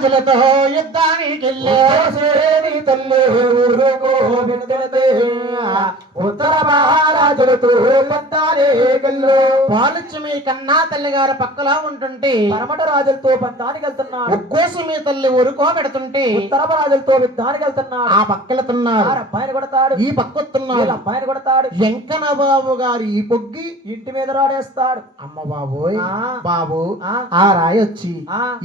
రాజులతో యుద్ధానికి తల్లి ఊరుకో ఉత్తర మహారాజులతో పాలుచ్యమి కన్నా తల్లి గారు పక్కలో ఉంటుంటే పరమట రాజులతో బంధానికి వెళ్తున్నాడు. ఉక్కోసమి తల్లి ఊరుకో పెడుతుంటే ఉత్తర రాజులతో యుద్ధానికి వెళ్తున్నాడు. ఆ పక్కలతున్నాడు, అబ్బాయిని కొడతాడు, ఈ పక్కొస్తున్నాడు, అబ్బాయిని కొడతాడు. వెంకన్న బాబు గారు ఈ పొగ్గి ఇంటి మీద రాడేస్తాడు. అమ్మ బాబోయ్ బాబు ఆ ఆ రాయి వచ్చి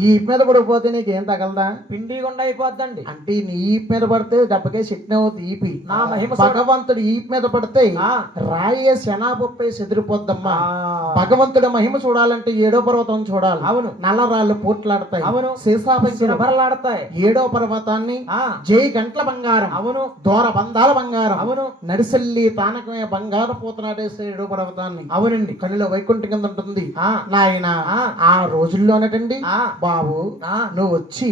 ఈ మీద పడిపోతే నీకేం తగలదా? పిండి గుండ అయిపోద్దండి. అంటే నీ ఈపు మీద పడితే దెబ్బకే శక్తి అవుతుంది. ఈపి నా మహిమ భగవంతుడు ఈపు మీద పడితే రాయే శనాపై చెదిరిపోద్దమ్మా. భగవంతుడి మహిమ చూడాలంటే 7వ పర్వతం చూడాలి. అవును, నల్లరాళ్ళు పోట్లాడతాయి, అవును, శీసాపరలాడతాయి. 7వ పర్వతాన్ని జై గంటల బంగారం, అవును, దూర బంధాల బంగారం, అవును, నడిసెల్లి తానకమే బంగారు పోతనాడేసే 7వ పర్వతాన్ని. అవునండి, కనులో వైకుంఠం కింద ఉంటుంది నాయన. ఆ రోజుల్లోనటండి బాబు నువ్వు వచ్చి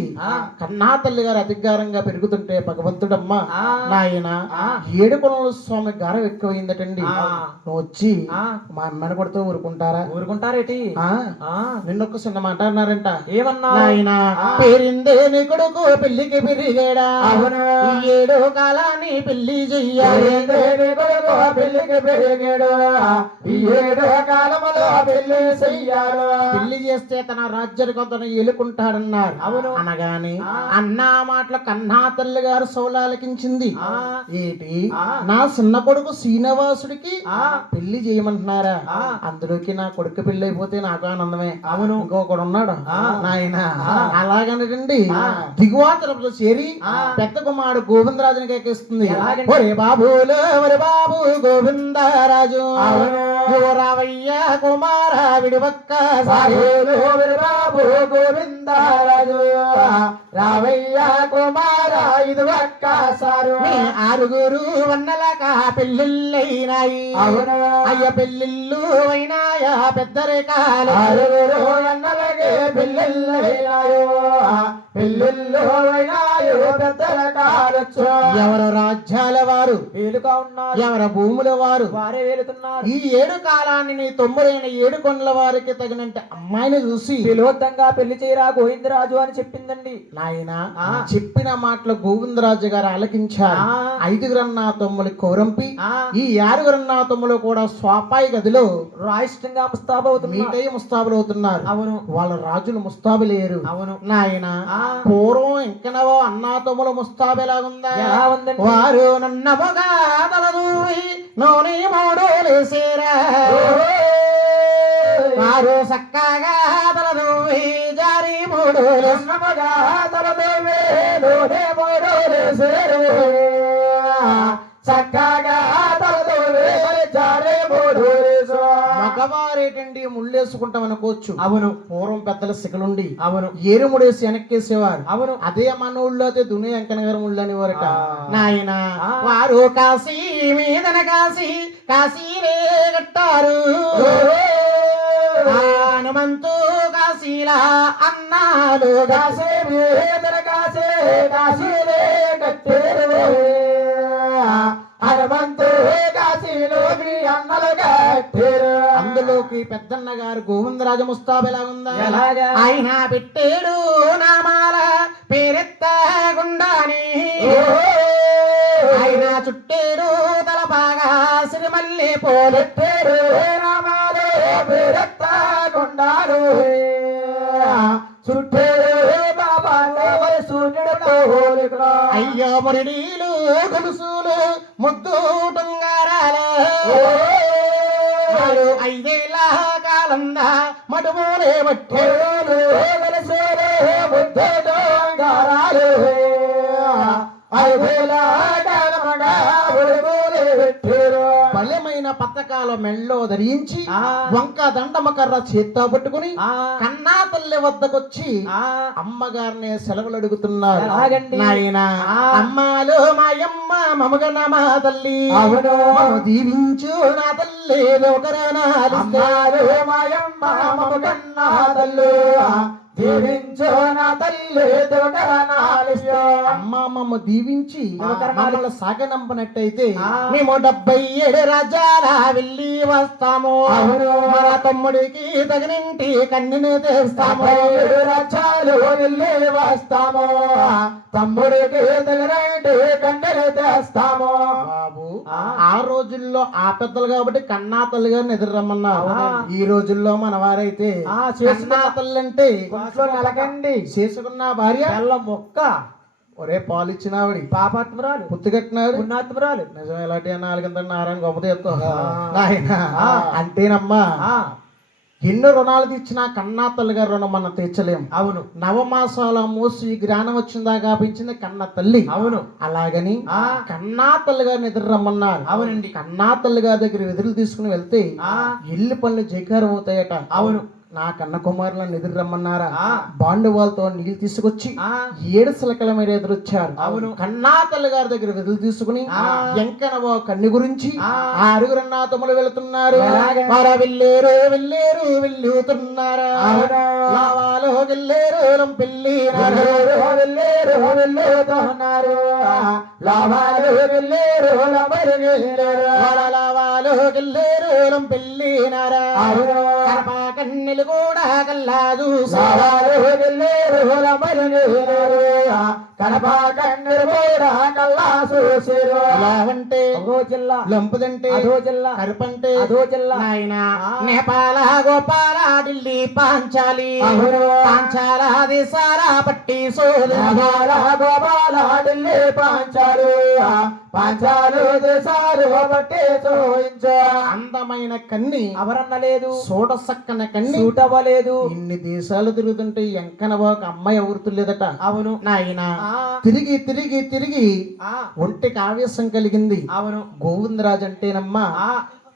కన్నా తల్లి గారు అధికారంగా పెరుగుతుంటే భగవంతుడమ్మ నాయన 7 కొలల స్వామి గారం ఎక్కువైందటండి. నువ్వు వచ్చి మా అమ్మని కొడుతూ ఊరుకుంటారా? ఊరుకుంటారేటి? నిన్నొక్క చిన్న మాట అన్నారంట. ఏమన్నా? నాయన పేరిందే నీ కొడుకు పెళ్లికి పెరిగాడా? 7 కాలాన్ని పెళ్లి చెయ్యాలి. పెళ్లికి పెరిగాడు 7 కాలములో పెళ్లి చెయ్యాలి. పెళ్లి చేస్తే తన రాజ్యానికి కొంత ఏలుకుంటాడన్నారు. అవును, అనగాని అన్నా మాటలు కన్నా తల్లి గారు సౌలాలకించింది. ఏంటి నా చిన్న కొడుకు శ్రీనివాసుడికి పెళ్లి చేయమంటున్నారా? అందులోకి నా కొడుకు పెళ్లి అయిపోతే నాకు ఆనందమే. అవును, ఇంకొకడు ఉన్నాడు నాయన. అలాగనండి దిగువాతరపులో చేరి పెద్ద కుమారుడు గోవిందరాజుని ఎక్కిస్తుంది. ఒరే బాబులు ఒరే బాబు గోవిందరాజు రావయ్య కుమార విడువక్క బాబు గోవిందరాజు రావయ్య కుమార ఇది ఒక్క సారు. 6 వన్నెలక పెళ్ళిళ్ళైనాయి. అవును, అయ్య పెళ్ళిళ్ళు అయినాయా పెద్దరికాలు. 6 వన్నెలకే పెళ్ళిళ్ళైనాయో పెళ్ళిళ్ళు అయినాయో పెద్దరికాలొచ్చు. ఎవరు రాజ్యాల వారు వేలుగా ఉన్నారు, ఎవరు భూముల వారు వారే వేలుతున్నారు. ఈ 7 కాలాన్ని నీ తొమ్మిదైన 7 కొండల వారికి తగినంటే అమ్మాయిని చూసి విలోత్తంగా పెళ్లి చేయరా గోవిందరాజు అని చెప్పిందండి. నాయన చెప్పిన మాటలు గోవిందరాజు గారు ఆలకించారు. 5 అన్నా తమ్ములు కోరంపి ఈ 6 అన్నా తమ్ములు కూడా స్వాపాయి గదిలో రాయిష్టంగా ముస్తాబవుతున్నారు, మీటై ముస్తాబులు అవుతున్నారు. అవును, వాళ్ళ రాజులు ముస్తాబు లేరు. అవును నాయన పూర్వం ఇంకనవో అన్నా తమ్ములు ముస్తాబు ఎలాగుందా? ఎలా ఉందండి? వారు నన్నముగా తలదూవి నూనె మోడోలేసేరా. వారు చక్కగా తలదూవి జారి మోడోలేసమ్మగా తలదూవి నూనె మోడోలేసేరు. చక్కగా తలదూవి జారి మోడోలేసు. మగవారేటండి ముళ్ళేసుకుంటాం అనుకోవచ్చు. అవును, పూర్వం పెద్దల శిఖలుండి అవును ఏరుముడేసి వెనక్కేసేవారు. అవును, అదే మన ఊళ్ళో అయితే దుని వెంకనగారు ముళ్ళు అనేవారట. నాయన వారు కాశీ మీదన కాశీ కాశీలే కట్టారు. హనుమంతు కాశీలా అన్నాడు కాశీ మీదన కాశీ కాశీలే కట్టారు. హనుమంతు కాశీలో అన్నలు కట్టారు. అందులోకి పెద్దన్న గారు గోవిందరాజు ముస్తాబు ఎలాగుందా? ఆయన పెట్టాడు నామాల పేరెత్తగుండాని. ఆయన చుట్టాడు తలపాగా సిరిమల్లి పోలెట్టాడు. నామాలే పేరెత్తగుండాడు చుట్టాడు బాబా సూర్యుడు. అయ్యో మురిడీలు గొలుసులు ముద్దు టుంగారాలు 5 కాలంగా మటుమూలే పట్టేలు గొలుసులు ముద్దు టుంగారాలు 5 కాలంగా మటుమూలే పెట్టేరు. బలమైన పథకాల మెళ్ళో ధరించి వంక దండమ కర్ర చేత్తో పట్టుకుని కన్నా తల్లి వద్దకొచ్చి అమ్మగారిని సెలవులు అడుగుతున్నారు. నాయన అమ్మాలు మాయమ్మ మమగన మా తల్లి దీవించు నా తల్లి ఒకరనాలు మాయమ్మ మమగన్న తల్లి దీవించు నా తల్లి దుఃఖనాలియో. అమ్మ మమ్మ దీవించి దుఃఖనాలి. మమ్మల్ని సాగనంపనట్టయితే ఆ. మేము 77 రాజ్యాల వెళ్ళి వస్తాము. అవును. మన తమ్ముడికి తగినంటి కన్యని తెస్తాము. 77 రాజ్యాలు వెళ్ళి వస్తాము. తమ్ముడికి తగినట్టు కన్నెలు తెస్తాము. బాబు ఆ. ఆ రోజుల్లో ఆ పెద్దలు కాబట్టి కన్నా తల్లి గారిని ఎదురు రమ్మన్నారు. అవునా? ఈ రోజుల్లో మన వారైతే ఆ, చేసుకున్న- కన్నా తల్లి అంటే కొంట్లో నెలకండి చేసుకున్న భార్య బెల్ల మొక్క ఒరే పాలు ఇచ్చినావిడి పాపాత్మరాలు పుత్తుకట్టినాడు పుణ్యాత్మరాలు. నిజం ఎలాంటి నాలుగంత నారాయణ గొప్ప ఎత్తో ఆ. నాయన ఆ. అంటేనమ్మా ఆ, ఎన్నో రుణాలు తీర్చినా కన్నా తల్లి గారి రుణం మనం తీర్చలేం. అవును నవమాసాల మోసి ఈ జ్ఞానం వచ్చిందాకా పెంచింది కన్న తల్లి. అవును. అలాగని ఆ. కన్నా తల్లి గారిని ఎదురు రమ్మన్నారు. అవునండి. కన్నా తల్లి గారి దగ్గర ఎదురు తీసుకుని వెళ్తే ఆ. ఇల్లు పనులు జైకారం అవుతాయట. అవును. నా కన్న కుమారులను ఎదురు రమ్మన్నారా ఆ. బాండువాళ్ళతో నీళ్ళు తీసుకొచ్చి ఆ. 7 సిలకల మీద ఎదురొచ్చారు. అవును. కన్నా తల్లి గారి దగ్గర వెదులు తీసుకుని ఆ. ఎంకనవో కన్ను గురించి ఆ. ఆ అరుగురన్నా తమ్ముడు వెళుతున్నారు. ఎలాగా? వారా వెళ్ళేరు వెళ్ళేరు వెళ్ళుతున్నారా అవును. లావాలో వెళ్ళేరు లంపిల్లి వెళ్ళేరు వెళ్ళేరు వెళ్ళుతున్నారు. లాభాలు వెళ్ళేరు లమరిగేరు. లావాలో వెళ్ళేరు లంపిల్లి నారా అవును. కన్నెలు కూడా కల్లాదు లాభాలు వెళ్ళేరు లమరిగేరు. కడప కన్నులు కూడా కల్లా చూసిరు. లావంటే అదో జిల్లా లంపుదంటే అదో జిల్లా కరుపంటే అదో జిల్లా. నాయన ఆ. నేపాల గోపాల ఢిల్లీ పాంచాలి అవును. పాంచాల దేశాల పట్టి సోదరు గోపాల గోపాల ఢిల్లీ పాంచాలు. పాంచాలు దేశాలు బట్టి చూయించు. అందమైన కన్ని అవరన్న లేదు సోడసక్కన కన్ని సూటవ్వలేదు. ఇన్ని దేశాలు తిరుగుతుంటే ఎంకన ఒక అమ్మాయి ఎవరుతులేదట. అవును. నాయన ఆ. తిరిగి తిరిగి తిరిగి ఆ, ఒంటికి ఆవేశం కలిగింది. అవును. గోవిందరాజు అంటేనమ్మా ఆ,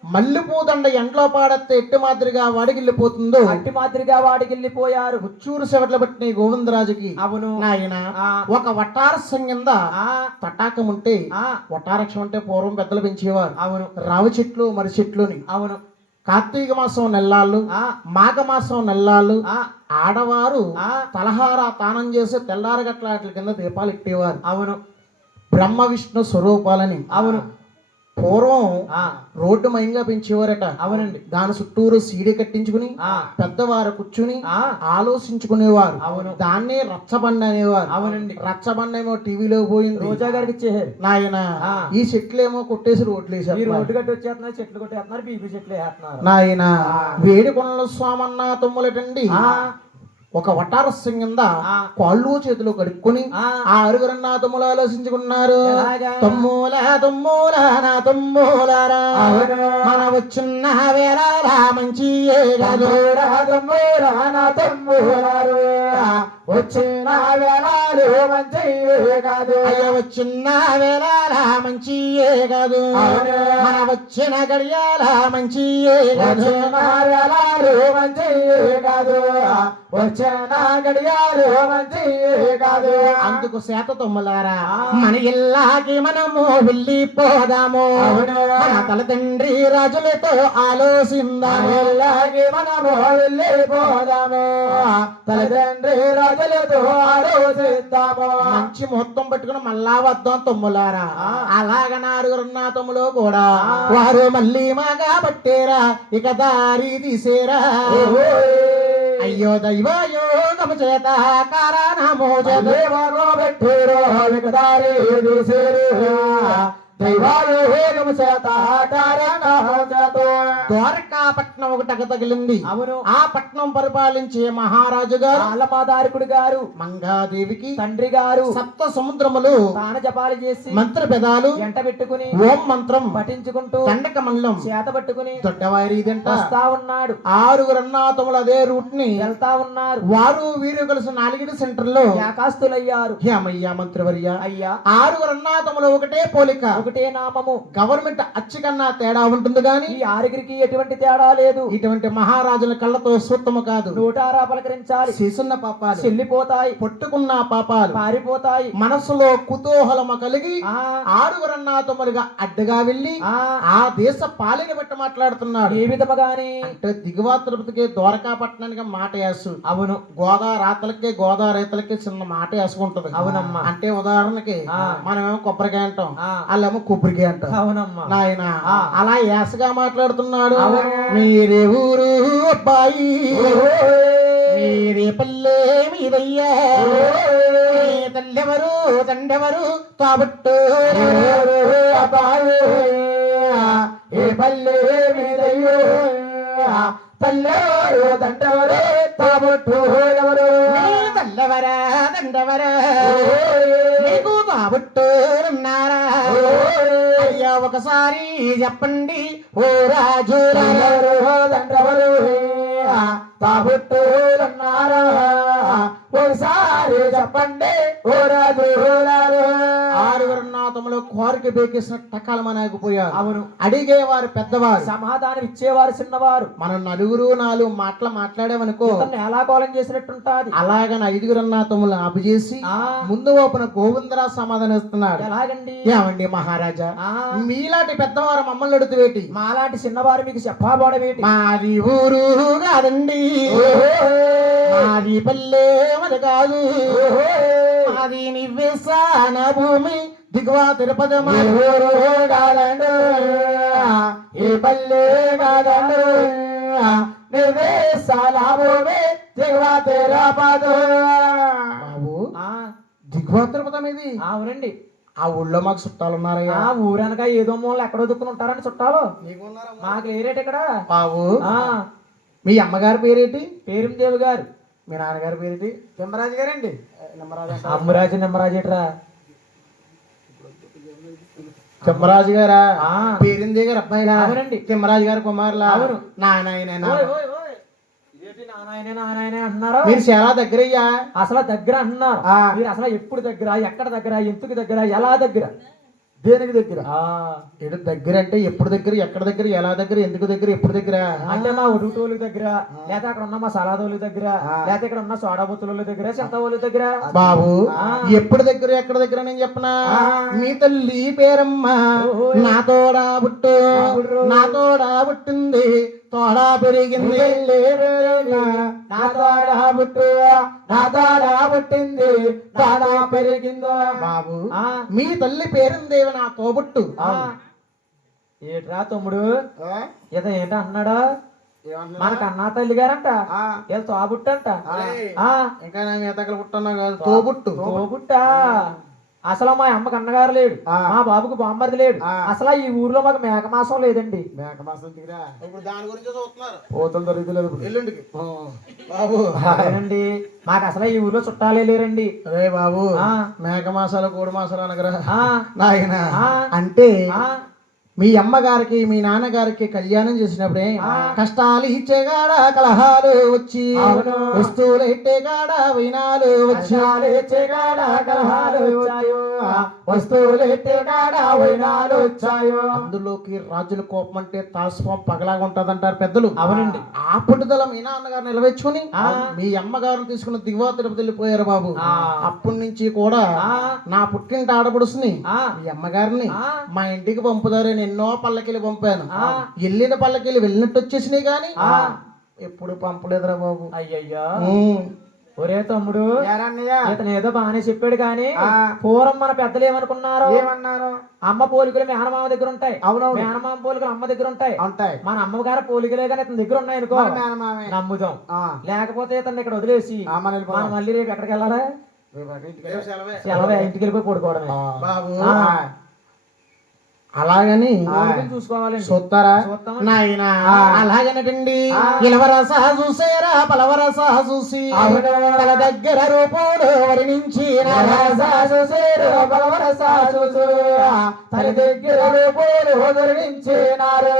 మల్లెపూదండ ఎంట్లో పాడతే ఎట్టి మాదిరిగా వాడిగిల్లిపోతుందో అట్టి మాదిరిగా వాడికి వెళ్ళిపోయారు. ముచ్చూరు సెవట్ల పట్టిన గోవిందరాజుకి అవును. నాయన ఆ. ఒక వటారసం కింద ఆ, తటాకం ఉంటే ఆ, వటారక్షం అంటే పూర్వం పెద్దలు పెంచేవారు. అవును. రావి చెట్లు మరి చెట్లుని అవును. కార్తీక మాసం నెల్లాళ్ళు ఆ, మాఘ మాసం నెల్లాళ్ళు ఆ, ఆడవారు ఆ, తలహార తానం చేసి తెల్లారగట్ల వాటి కింద దీపాలు ఇట్టేవారు. అవును. బ్రహ్మ విష్ణు స్వరూపాలని అవును. పూర్వం ఆ, రోడ్డు మయంగా పెంచేవారట. అవునండి. దాని చుట్టూరు సీడి కట్టించుకుని ఆ, పెద్దవారు కూర్చుని ఆ, ఆలోచించుకునేవారు. అవును. దాన్నే రచ్చబండ అనేవారు. అవునండి. రచ్చబండ ఏమో టీవీలో పోయింది. రోజా గారికి ఇచ్చేసారు. నాయన ఆ. ఈ చెట్లేమో కొట్టేసి రోడ్లు ఈ వేసేస్తున్నారు. రోడ్డు కట్టి వచ్చేస్తున్నారు, చెట్లు కొట్టేస్తున్నారు, బీపీ చెట్లు వేస్తున్నారు. నాయన ఆ. వేడికొండల స్వామన్న తమ్ములటండి ఆ, ఒక వటారస్యం కింద ఆ. కాళ్ళు చేతులు కడుక్కొని ఆ. ఆ అరుగురన్న తమ్ములు ఆలోచించుకున్నారు. ఎలాగా? తమ్ముల తమ్ముల నా తమ్ములారా అవును. మన వచ్చిన వేళ మంచి కాదు. తమ్ముడా తమ్ముడా నా తమ్ముడారు. వచ్చిన వేళలు మంచివే కాదు. అయ్య వచ్చిన వేళ మంచి కాదు. అవును. మన వచ్చిన గడియాల మంచి కాదు. వచ్చిన వేళలు మంచివే కాదు. వచ్చిన గడియాలు మంచివే కాదు. అందుకు శాత తమ్ములారా ఆ. మన ఇల్లాకి మనము వెళ్ళిపోదాము. అవును. మన తల తండ్రి రాజులతో ఆలోచిందాము. అలాగే మనము వెళ్ళిపోదాము. తల్లిదండ్రి రాజులతో ఆలోచిద్దాము. మంచి మొత్తం పట్టుకుని మళ్ళా వద్దాం తమ్ములారా. ఆ. అలాగ నారుగురున్న తమ్ములు కూడా ఆ. వారు మళ్ళీ మాగా పట్టేరా ఇక దారి తీసేరా. అయ్యో దైవయోగము చేత కారణము చేత దేవరో పెట్టేరో వికదారి తీసేరు. దైవాలు వేగము చేత కారణం చేత. ద్వారకాపట్నం ఒకటి తగిలింది. అవును. ఆ పట్నం పరిపాలించే మహారాజు గారు ఆలమాదారికుడు గారు మంగాదేవికి తండ్రి గారు సప్త సముద్రములు తాన జపాలు చేసి మంత్ర పెదాలు ఎంట పెట్టుకుని ఓం మంత్రం పఠించుకుంటూ దండక మండలం చేత పట్టుకుని దొడ్డవారి ఇదంట. వస్తా ఉన్నాడు. ఆరుగురు అన్నాతములు అదే రూట్ ని వెళ్తా ఉన్నారు. వారు వీరు కలిసి 4 సెంటర్ లో యాకాస్తులయ్యారు. హేమయ్య మంత్రివర్య అయ్యా, ఆరుగురు అన్నాతములు ఒకటే పోలిక, ఒకటే నామము. గవర్నమెంట్ అచ్చు కన్నా తేడా ఉంటుంది గాని ఈ ఆరుగురికి ఎటువంటి తేడా తేడా లేదు. ఇటువంటి మహారాజుల కళ్ళతో సూత్తము కాదు. నూటారా పలకరించాలి. శిశున్న పాపాలు, చెల్లిపోతాయి, పట్టుకున్న పాపాలు, పారిపోతాయి. మనసులో కుతూహలము కలిగి ఆ ఆరుగురన్నాతములుగా అడ్డగా వెళ్ళి ఆ ఆ దేశ పాలిని బట్టి మాట్లాడుతున్నాడు. ఏ విధముగాని అంటే దిగువ తిరుపతికి ద్వారకాపట్నానికి మాట వేసు, అవును గోదావరి రాతలకి గోదావరి రైతులకి చిన్న మాట వేసుకుంటది. అవునమ్మా. అంటే ఉదాహరణకి ఆ. మనమేమో కొబ్బరికాయ అంటాం, ఆ. వాళ్ళేమో కొబ్బరికాయ అంటాం. అవునమ్మా. నాయన ఆ. అలా యాసగా మాట్లాడుతున్నాడు. అవును. మీరే ఊరు అబ్బాయి, మీరే పల్లె మీదయ్యా, మీ తల్లెవరు తండెవరు కాబట్టు అబ్బాయి, ఏ పల్లె మీదయ్యో పల్లెవరు తండెవరు కాబట్టు ఎవరు, తల్లెవరా తండెవరా నీకు కాబట్టు ఉన్నారా, అయ్యా ఒకసారి చెప్పండి ఓ రాజు దండవరు తాబుట్టున్నారా, ఒకసారి చెప్పండి ఓ రాజు. ఆరుగురున్నాథములు కోరిక బేకేసిన టకాలమనాగిపోయారు. అవును. అడిగేవారు పెద్దవారు, సమాధానం ఇచ్చేవారు చిన్నవారు. మనం నలుగురు నాలుగు మాటలు మాట్లాడామనుకో ఇతన్ని ఎలాగోలం చేసినట్టుంటాది. అలాగని ఐదుగురున్నాథములు అభిచేసి ఆ. ముందు వైపున గోవిందరా సమాధానం ఇస్తున్నాడు. ఎలాగండి? ఏమండి మహారాజా, ఆ మీలాంటి పెద్దవారు మమ్మల్ని అడుగువేటి, మాలాంటి చిన్నవారు మీకు చెప్పబడవేటి? మాది ఊరు కాదండి, మాది పల్లె మరి కాదు, మాది నివ్వేసాన భూమి దిగువ తిరుపతి మా ఊరు కాదండు, ఈ పల్లె కాదండు, నిర్వేశాల భూమి దిగువ తిరుపతి. బాబు ఆ దిగువ తిరుపతి అనేది అవునండి. ఆ ఊళ్ళో మాకు చుట్టాలు ఉన్నారయ్యా. ఆ ఊరనక ఏదో మూల ఎక్కడో దుక్కుని ఉంటారని చుట్టాలు మాకు లేరేటి ఇక్కడ. బాబు ఆ మీ అమ్మగారి పేరేటి? పేరుదేవి గారు. మీ నాన్నగారి పేరేటి? తిమ్మరాజు గారండి. నిమ్మరాజు. అమ్మరాజు నిమ్మరాజు ఎట్రా? తిమ్మరాజు గారా? ఆ. పేరిందే గారు అబ్బాయిలా? అవునండి. తిమ్మరాజు గారు కుమారులా? అవును. నాయన ఓయ్ ఓయ్ ఓయ్. ఏంటి నానాయనే నానాయనే అంటున్నారు? మీరు చాలా దగ్గరయ్యా. అసలు దగ్గర అంటున్నారు. ఆ. మీరు అసలు ఎప్పుడు దగ్గర, ఎక్కడ దగ్గర, ఎందుకు దగ్గర, ఎలా దగ్గర? దేనికి దగ్గర? ఆ ఎడు దగ్గర అంటే ఎప్పుడు దగ్గర, ఎక్కడ దగ్గర, ఎలా దగ్గర, ఎందుకు దగ్గర, ఎప్పుడు దగ్గర? అంటే మా ఉడుటోళ్ళ దగ్గర, లేకపోతే అక్కడ ఉన్న మా సలాదోళ్ళ దగ్గర, లేకపోతే ఇక్కడ ఉన్న సోడాబుత్తుల దగ్గర, చింతవోళ్ళ దగ్గర. బాబు ఆ. ఎప్పుడు దగ్గర, ఎక్కడ దగ్గర నేను చెప్పనా? ఆ. మీ తల్లి పేరమ్మ ఓహో. నా తోడా పుట్టు, అవును. నా తోడా పుట్టింది, తోడా పెరిగింది, నా తోడా పుట్టు, నా తోడా పుట్టింది, తోడా పెరిగిందో. బాబు ఆ. మీ తల్లి పేరుందేవి నా తోబుట్టు. ఆ. ఏట్రా తమ్ముడు, ఇత ఏంట అన్నాడా? మనకు అన్నా తల్లి గారంట, ఏదో తోబుట్టంట. ఆ ఇంకా నేను ఎతకలు పుట్టన్నా కాదు, తోబుట్టు. తోబుట్ట. అసలు మా అమ్మకి అన్నగారు లేడు, మా బాబుకి బామ్మర్ది లేడు. అసలు ఈ ఊర్లో మాకు మేకమాసం లేదండి. మేకమాసం దిగిరా. ఇప్పుడు దాని గురించి చూస్తున్నారు. పోతలు దొరుకుతలేదు ఇప్పుడు. ఎల్లుండికి బాబు. అదేనండి, మాకు అసలు ఈ ఊర్లో చుట్టాలే లేరండి. అరే బాబు, ఆ. మేక మాసాలు కోడి మాసాలు అనగరా ఆ నాయన. ఆ. అంటే ఆ మీ అమ్మగారికి మీ నాన్నగారికి కళ్యాణం చేసినప్పుడే ఆ. కష్టాలు ఇచ్చేగాడ కలహాలు వచ్చి, అవును. వస్తువులు ఎట్టేగాడ వినాలు వచ్చి, కష్టాలు ఇచ్చేగాడ కలహాలు వచ్చాయో, వస్తువులు ఎట్టేగాడ వైనాలు వచ్చాయో. అందులోకి రాజుల కోపం అంటే తాస్వం పగలాగా ఉంటదంటారు పెద్దలు. అవునండి. ఆ పట్టుదల మీ నాన్నగారు నిలవేర్చుకుని ఆ. మీ అమ్మగారిని తీసుకుని దిగువ తిరుపతి వెళ్ళిపోయారు బాబు. ఆ. అప్పటి నుంచి కూడా ఆ. నా పుట్టింటి ఆడపడుసుని ఆ. మీ అమ్మగారిని ఆ. మా ఇంటికి పంపుతారని ఎన్నో పల్లకిలు పంపాను. ఆ. వెళ్ళిన పల్లకిలు వెళ్ళినట్టు వచ్చేసినాయి కానీ ఆ. ఎప్పుడు పంపలేదురా బాబు. అయ్యయ్యో. ఉమ్. ఒరే తమ్ముడు, ఇతను ఏదో బాగానే చెప్పాడు కానీ పూర్వం మన పెద్దలు ఏమనుకున్నారు? ఏమన్నారు? అమ్మ పోలికలు మేనమామ దగ్గర ఉంటాయి, అవునవును. మేనమామ పోలికలు అమ్మ దగ్గర ఉంటాయి. ఉంటాయి. మన అమ్మగారి పోలికలే కానీ ఇతని దగ్గర ఉన్నాయి అనుకో, మేనమామే. నమ్ముదాం. ఆ. లేకపోతే ఇతన్ని ఇక్కడ వదిలేసి మనం వెళ్ళిపోదాం. మనం మళ్ళీ రేపు ఎక్కడికి వెళ్ళాలి? రేపు సెలవే. సెలవే, ఇంటికి వెళ్ళిపోయి పడుకోవడమే. బాబు ఆ. అలాగని పోలికలు చూసుకోవాలండి. చూస్తారా చూస్తామండి. నాయన? ఆ. అలాగనటండి. ఆ. ఇలవరస చూసేరా పలవరస చూసి, అవును. తన దగ్గర రూపులు వర్ణించి, తన దగ్గర రూపులు వర్ణించినారు.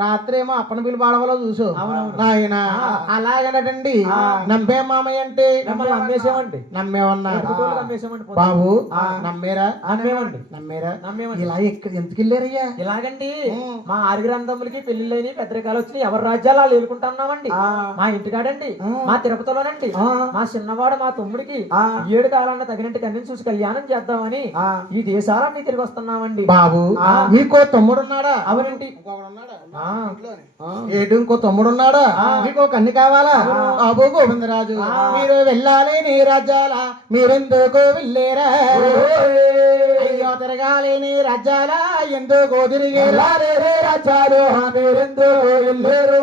రాత్రేమో అప్పన పిల్లి బాడవలో చూసు. అవునవును. నాయన ఆ. అలాగనటండి. ఆ. నమ్మే మామయ్య అంటే మిమ్మల్ని నమ్మేసామండి, నమ్మేమన్నారు. కుటుంబాలకు నమ్మేసామండి. బాబు ఆ. నమ్మేరా? నమ్మేమండి. నమ్మేరా? నమ్మేమండి. ఇలా ఎందుకు వెళ్ళారయ్యా? ఇలాగండి ఉమ్. మా ఆరుగురందములకి పెళ్లిళ్ళని పెద్దరికాలు వచ్చినాయి. ఎవరి రాజ్యాలు వాళ్ళు ఏలుకుంటున్నామండి. ఆ. మా ఇంటికాడండి ఆ. మా తిరుపతిలోనండి ఆ. మా చిన్నవాడు మా తమ్ముడికి ఆ. 7 కాలాన్న తగినట్టు కన్యను చూసి కళ్యాణం చేద్దామని ఆ. ఈ దేశాలన్నీ తిరిగి వస్తున్నామండి. బాబు ఆ. మీకో తమ్ముడున్నాడా? అవునండి. ఆ. ఏడు ఇంకో తమ్ముడున్నాడా? ఆ. మీకు కన్ను కావాలా? అవును. బాబు గోవిందరాజు ఆ. మీరు వెళ్ళాలి నీ రాజ్యాల, మీరెందుకు వెళ్ళేరా? అయ్యో తిరగాలి నీ రాజ్యాల, ఎందుకు తిరిగేరా? రాజ్యాలు మీరెందుకు వెళ్ళారు?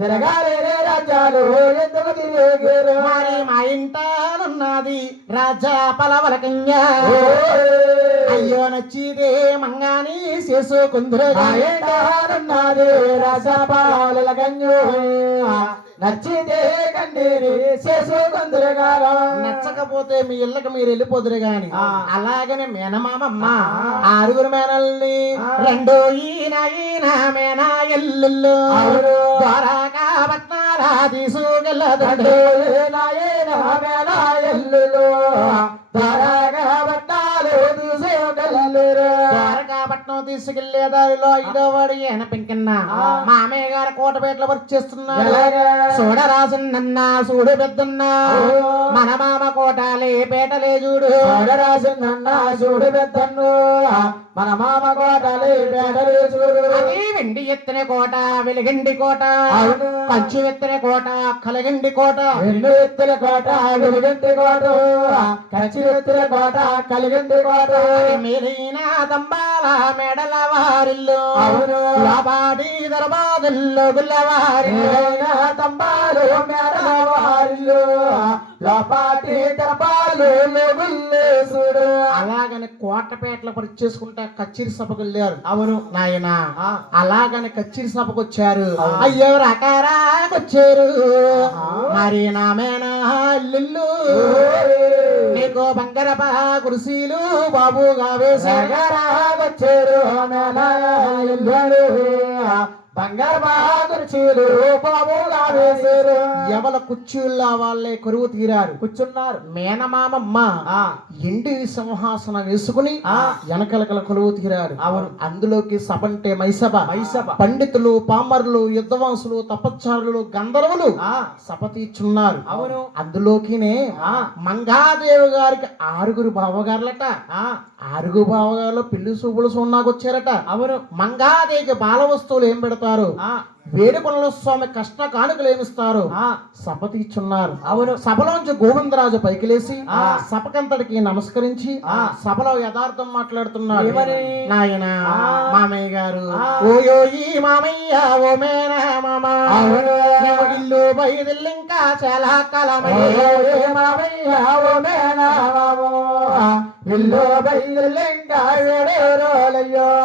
తిరగాలి రాజ్యాలు ఎందుకు తిరిగారు? మరి మా ఇంటానున్నది రాజా పలవలకన్యా, అయ్యో నచ్చిదే మంగాని చేసుకుందరు ఉన్నది రాజపాల గంజు నచ్చితే కన్నీరి చేసుకుందరుగారు. నచ్చకపోతే మీ ఇళ్ళకి మీరు వెళ్ళిపోదురు గాని. ఆ. అలాగనే మేనమామమ్మ ఆ. ఆరుగురు మేనల్ని ఆ. రెండు ఈయన మేనా ఎల్లుళ్ళు అవును. ద్వారకా పట్నాల తీసుకెళ్ళదు. ద్వారకాపట్నం తీసుకెళ్లే దారిలో 5వ వాడు ఈయన పెంకన్న ఆ. మామయ్య గారు కోటపేటలో వర్క్ చేస్తున్నాడు. ఎలాగా? చూడరాజన్న చూడు పెద్దన్నా, ఓ. మన మామ కోటాలే పేటలే చూడు. చూడు పెద్దన్ను మన మామ కోటలే పేటలే చూడు. అది వెండి ఎత్తిన కోట వెలిగండి కోట, అవును. కంచు ఎత్తిన కోట కలగండి కోట. రెండు ఎత్తుల కోట వెలుగంటి కోట కచ్చి ఎత్తుల కోట కలిగంటి కోట. మీరైన దంబాల మెడల వారిల్లు, అవును. లాబాడి దర్బాదుల్లో గుల్లవారిల్లు. ఏలైన తంబాలు మేడల వారిల్లు లోపాటి తరపాలు గుల్లేసుడు. అలాగని కోటపేటలో పరీక్ష చేసుకుంటా కచ్చిరి సభకు వెళ్ళారు. అవును నాయన ఆ. అలాగని కచ్చిరి సభకు వచ్చారు. అవును. అయ్యో రకారాకొచ్చారు. ఆ. మరి నామేనా ఇల్లు నీకు బంగారప కుర్సీలు బాబుగా వేశారు. వచ్చారు బంగారు బాగుర్చీలు బాబుగా వేసారు. ఎవల కుర్చీల్లో వాళ్ళే కొరువు తీరారు. కూర్చున్నారు. మేనమామమ్మ ఆ. ఎండి సింహాసనం వేసుకుని ఆ. వెనకలకల కొలువు తీరారు. అవును. అందులోకి సభంటే మైసభ. మైసభ. పండితులు పామరులు యుద్ధవంసులు తపశ్చారులు గంధర్వులు ఆ. సభ తీర్చున్నారు. అవును. అందులోకినే ఆ. మంగాదేవి గారికి 6 బావగారులట. ఆ. 6 బావగారులు పెళ్లి సూపులు సున్నాకొచ్చారట. అవును. మంగాదేవికి బాల వస్తువులు ఏం పెడతారు? ఆ. వేడుకొండల స్వామి కష్ట కానుకలు ఏమిస్తారు? ఆ. సభ తీర్చున్నారు. అవును. సభలోంచి గోవిందరాజు పైకి లేచి ఆ. సభకంతటికి నమస్కరించి ఆ. సభలో యథార్థం మాట్లాడుతున్నాడు. ఏమని? నాయన ఆ. మామయ్య గారు, ఆ. ఓయో ఈ మామయ్య ఓ మేన మామ, అవును. నువ్వు ఇల్లు బయదిల్లు ఇంకా చాలా కాలమయ్యే. ఇల్లు బయలుగా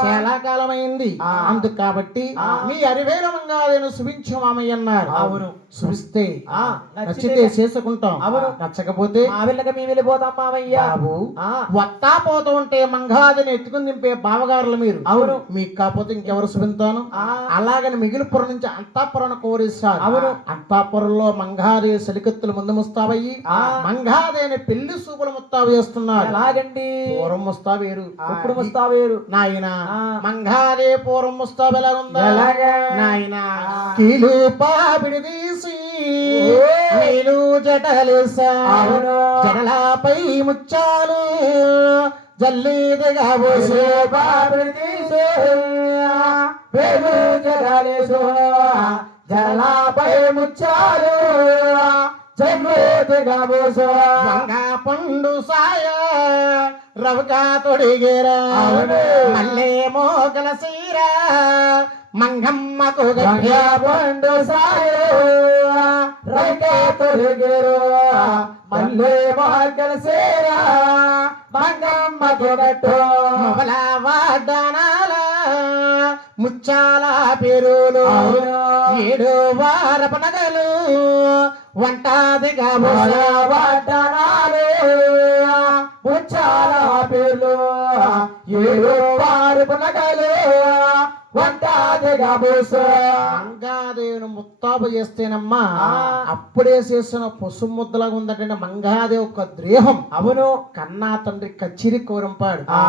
చాలా కాలమైంది. ఆ. అందుకు కాబట్టి ఆ. మీ అరివేల మంగాదేను శుభించు మామయ్య అన్నారు. అవును. శుభిస్తే ఆ. నచ్చితే చేసుకుంటాం, అవును. నచ్చకపోతే మా వెళ్ళక మేము వెళ్ళిపోతాం మామయ్య. బాబు ఆ. వత్తా పోతూ ఉంటే మంగాదిని ఎత్తుకుని దింపే బావగారులు మీరు. అవును. మీకు కాకపోతే ఇంకెవరు శుభింతాను? ఆ. అలాగని మిగిలిపురం నుంచి అంతాపురం కోరేశారు. అవును. అంతాపురంలో మంగాదే సలికత్తులు ముందు ముస్తాబయ్యి ఆ. మంగాదేని పెళ్లి సూపులు ముస్తాబు చేస్తున్నారు. ఎలాగండి? పూర్వం ముస్తాబేరు. ఇప్పుడు ముస్తావేరు. నాయన ఆ. మంగాదే పూర్వం ముస్తాబు ఎలా ఉందా? ఎలాగా? నాయన ఆ. కీలు పాపిడి తీసి ఓ. నీలు జటలేసా, అవును. జడలపై ముచ్చాలు జల్లీదిగా పోసే జలాపై ముచ్చాలు జల్లుదిగా మంగా పండు సాయ రవిగా తొడిగేరా, అవును. మల్లె మోగల సీర మంగమ్మకు పండు సాయో రైతే తొలగిరు మల్లె మార్గల సేరా మంగమ్మకు గట్టు మొబల వాడనాల ముచ్చాల పేరులు, అవును. 7 వారపు నగలు వంటాదిగా వాటనాలు ముచ్చాల పేర్లు 7 వారు నగలు వంటాదిగా బూసు. మంగాదేవిని ముత్తాబు చేస్తేనమ్మా ఆ. అప్పుడే చేసిన పశు ముద్దలాగా ఉందటండి మంగాదేవి ఒక ద్రేహం. అవును. కన్నా తండ్రి కచ్చిరి కోరంపాడు. ఆ.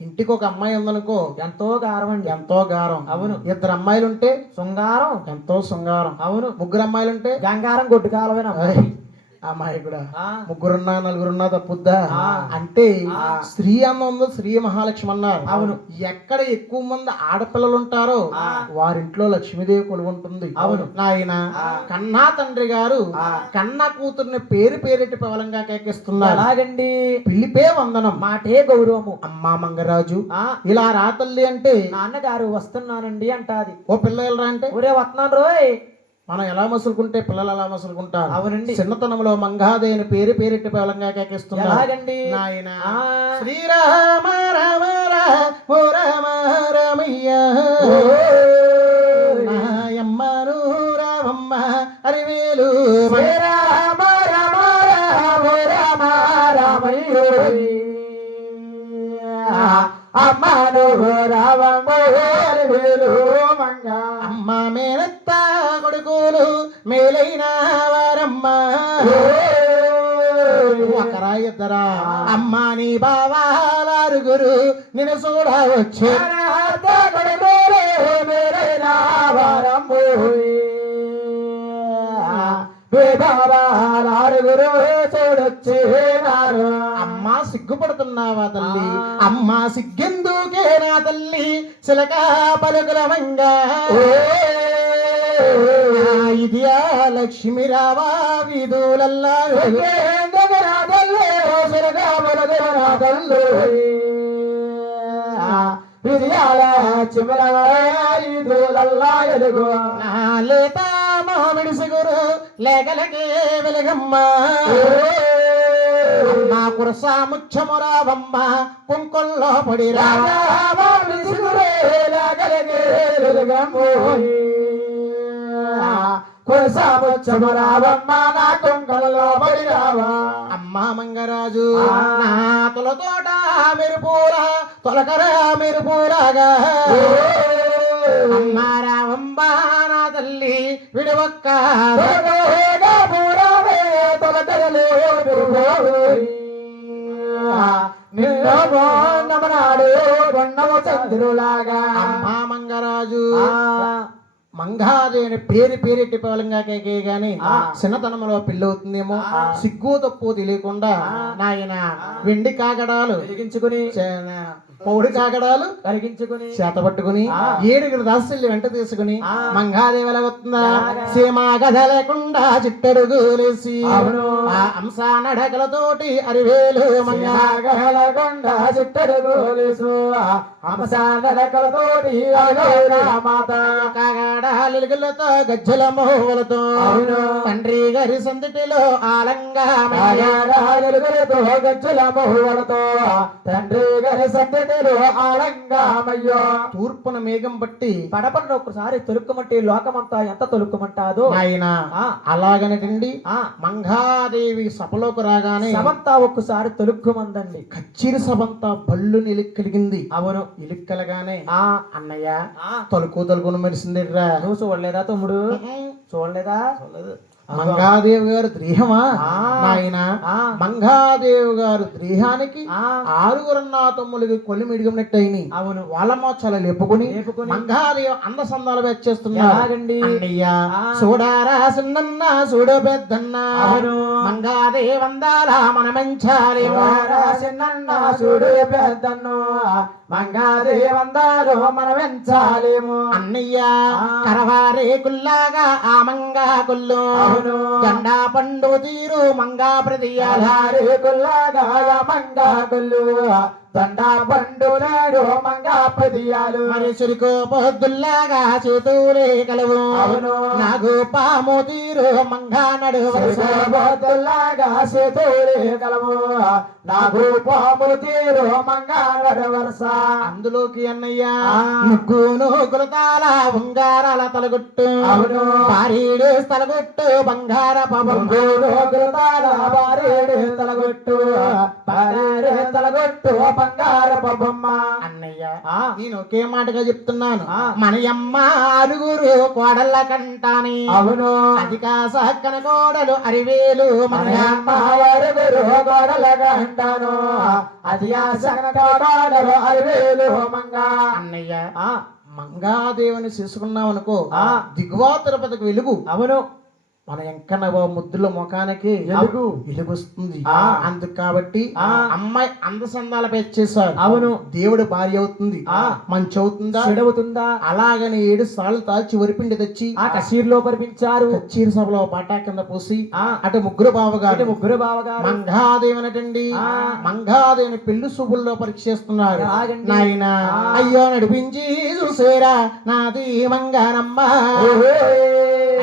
ఇంటికి ఒక అమ్మాయి ఉందనుకో ఎంతో గారం అండి. ఎంతో గారం. అవును. ఇద్దరు అమ్మాయిలుంటే శృంగారం. ఎంతో శృంగారం. అవును. ముగ్గురు అమ్మాయిలుంటే గంగారం గొడ్డు కాలవేనా అమ్మాయి కూడా ఆ. ముగ్గురున్నా నలుగురున్నా తప్పుద్దా ఆ. అంటే ఆ. స్త్రీ అన్నం ఉందో స్త్రీ మహాలక్ష్మి అన్నారు. అవును. ఎక్కడ ఎక్కువ మంది ఆడపిల్లలు ఉంటారో ఆ. వారింట్లో లక్ష్మీదేవి కొలువుంటుంది. అవును. నాయన ఆ. కన్నా తండ్రి గారు ఆ. కన్నా కూతుర్ని పేరు పేరెట్టి పవలంగా కేకేస్తున్నారు. ఎలాగండి? పిలిపే వందనం, మాటే గౌరవము. అమ్మా మంగరాజు ఆ ఇలా రాతల్లి అంటే నాన్నగారు వస్తున్నానండి అంటాది. ఓ పిల్ల వెళ్ళరా అంటే ఒరే వస్తున్నాను రోయ్. మనం ఎలా మసులుకుంటే పిల్లలు ఎలా మసులుకుంటారు. అవునండి. చిన్నతనంలో మంగాదేవిని పేరు పేరెట్టి పవలంగా కేకేస్తున్నారు. ఎలాగండి? నాయన ఆ. శ్రీరామ రామ రామ రామ రమయ్య నాయమ్మను రామమ్మ అరివేలు శ్రీరామ రామ రామ రామ రామయ్యో. అమ్మను రావమ్మ వేలు మంగ. అమ్మ మేనత్త కొడుకులు మేలైన వారమ్మ ఒకరా ఇద్దరా అమ్మ నీ బావాలారుగురు నిన్ను చూడవచ్చు. అమ్మ సిగ్గుపడుతున్నావా తల్లి? అమ్మ సిగ్గెందుకే నా తల్లి చిలక పలుకుల మంగ. ఇది ఆ లక్ష్మి రావా వీధులల్లా లేత మామిడి సిగురు లేకలకే వెలుగమ్మ. అమ్మ కురస ముచ్చము రావమ్మ కుంకొల్లో పడి రావా అమ్మ మంగరాజు నా తొలతోట మెరుపూల తొలకరా మెరుపూలాగా అమ్మ రావమ్మ నా తల్లి విడవక్క చంద్రులాగా. అమ్మ మంగరాజు మంగాదేవిని పేరు పేరెట్టి పవలంగా కేకే గాని చిన్నతనంలో పెళ్ళవుతుందేమో సిగ్గు తప్పు తెలియకుండా నాయన వెండి కాగడాలు వెలిగించుకుని పౌడి కాగడాలు కలిగించుకుని చేత పట్టుకుని ఏడుగురు దాసుల్ని వెంట తీసుకుని మంగాదేవి ఎలాగొస్తుందా సీమా గద లేకుండా చిట్టడుగులేసి ఆ అంశ నడకలతోటి అరివేలు మంగళగొండ చిట్టడుగులేసు అంశ నడకలతోటి మాత కాగడాలతో గజ్జల మోహలతో తండ్రి గారి సందిటిలో ఆలంగా గజ్జల మోహలతో తండ్రి గారి సందిటి ఆలంగామయ్యో. తూర్పున మేఘం పట్టి పడపడిన ఒకసారి తొలుక్కుమంటే లోకమంతా ఎంత తొలుక్కుమంటాదో ఆయన అలాగనటండి. మంగాదేవి సభలోకి రాగానే సమంతా ఒక్కసారి తొలుక్కుమందండి. కచ్చిరి సభంతా బళ్ళు కలిగింది. అవును. ఇలిక్కలగానే అన్నయ్య ఆ తొలుకును మెరిసిందిరా. నువ్వు చూడలేదా తమ్ముడు? చూడలేదా? మంగాదేవి గారు ద్రీహమా నాయన? మంగాదేవి గారు ద్రీహానికి ఆరుగురన్నా తమ్ములకి కొలిమిడిగినట్టయిని అవును. వాళ్ళ మోచాలు లేపుకుని మంగాదేవి అంద సందాలు వెచ్చేస్తున్నారు. చూడారా సిన్నన్న చూడు పెద్దన్న మంగాదేవి అందాల మన మంచాలి సిన్నన్న చూడు పెద్దన్ను మంగాదేవి అందాలు మన పెంచాలేమో. అన్నయ్య కరవారే కుల్లాగా ఆ మంగా కుల్లు గండా పండు తీరు మంగా ప్రతియాలే కుల్లాగా మంగా కుల్లు దండా పండు నాడు మంగా పదియాలు మరి చురుకు పొద్దుల్లాగా చేతులే కలవు నాగు పాము తీరు మంగా నడువులాగా చేతులే కలవు నాగు పాములు తీరు మంగా నడవరస. అందులోకి అన్నయ్య ముగ్గును గులతాల బంగారాల తలగొట్టు భారీడు తలగొట్టు బంగార గులతాల భారీడు తలగొట్టు బంగారు తలగొట్టు బంగారు బొమ్మ. అన్నయ్య ఆ. నేను ఒకే మాటగా చెప్తున్నాను ఆ. మన అమ్మ ఆరుగురు కోడళ్ళ కంటాని అవును అది కాసక్కన కోడలు అరివేలు మన మన అమ్మ అమ్మ గోడలగా అంటాను అది ఆసక్తలు అరివేలు మంగా. అన్నయ్య ఆ, మంగాదేవిని చేసుకున్నాం అనుకో ఆ. దిగువా తిరుపతికి వెలుగు అవును మన ఎంకన్న ముద్దుల ముఖానికి ఎలుగు. ఎలుగొస్తుంది ఆ. అందుకు కాబట్టి ఆ. అమ్మాయి అందసందాల పెంచేశారు అవును. దేవుడు భార్య అవుతుంది ఆ. మంచి అవుతుందా చెడవుతుందా? అలాగని 7 సార్లు తాల్చి వరిపిండి తెచ్చి ఆ కషీర్లో పరిపించారు. కచ్చీర సభలో పాటా కింద పోసి ఆ. అటు ముగ్గురు ఇటు బావగారు ముగ్గురు బావగారు మంగాదేవి అనటండి ఆ. మంగాదేవిని పెళ్లి శుభుల్లో పరీక్ష చేస్తున్నారు ఎలాగండి? నాయన ఆ. అయ్యో నడిపించి చూసేరా నాది మంగానమ్మ